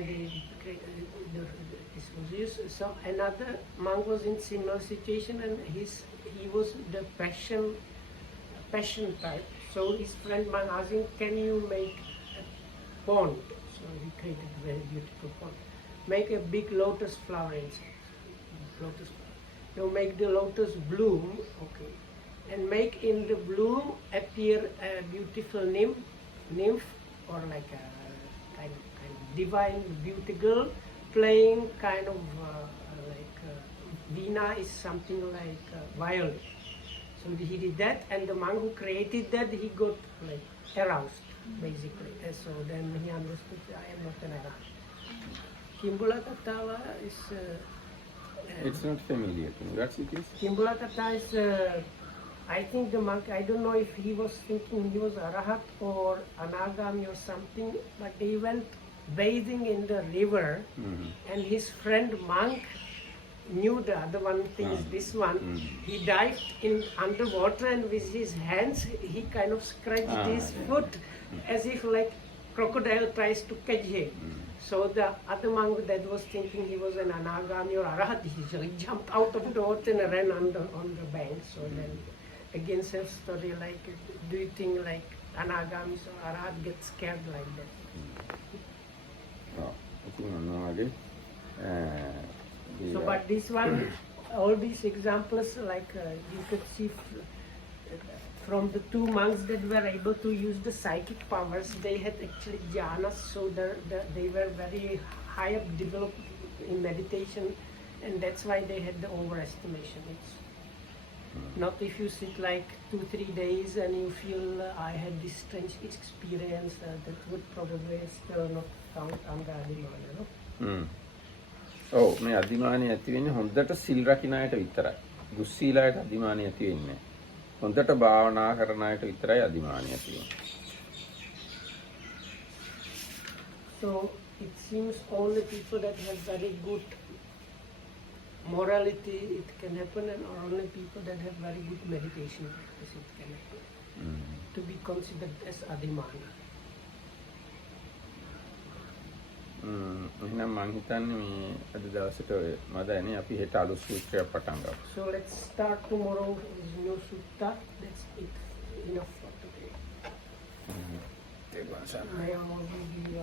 this was used. So another monk was in similar situation, and he was the passion type. So his friend monk asked him, "Can you make a pond?" So he created a very beautiful pond. Make a big lotus flower inside. Lotus flower. You make the lotus bloom, okay, and make in the bloom appear a beautiful nymph or like a kind of divine beauty girl playing kind of like veena is something like violin. So he did that, and the monk who created that, he got like aroused basically. And so then he understood, I am not an arahant. Kimbula Tattva is It's not familiar to me. What's it is? Kimbula Tattva is I think the monk, I don't know if he was thinking he was arahat or anagami or something, but they went bathing in the river, and his friend monk knew the other one thinks this one. He dived in underwater, and with his hands he kind of scratched his foot as if like crocodile tries to catch him. So the other monk that was thinking he was an anagami or arahat, he jumped out of the water and ran on the bank. So then again self story, like do you think like anagamis or arahat get scared like that? So but this one, all these examples, like you could see from the two monks that were able to use the psychic powers, they had actually jhanas, so they were very high up developed in meditation, and that's why they had the overestimation. It's not if you sit like 2-3 days and you feel I had this strange experience, that would probably still not count under adhimana, no? ඔව් මේ අධිමානිය ඇති වෙන්නේ හොඳට සිල් රකින්න අයට විතරයි. දුස්සීල අයට අධිමානිය ඇති වෙන්නේ නැහැ. හොඳට භාවනා කරන අයට විතරයි අධිමානිය ඇති වෙන්නේ. So it seems only people that have very good morality it can happen, and only people that have very good meditation practice it can happen to be considered as adhimana. එහෙනම් මං හිතන්නේ මේ අද දවසට මදන්නේ අපි හෙට අලුත් සූත්‍රයක් පටන් ගමු. So let's start tomorrow with new sutta. That's it, enough for today. May all be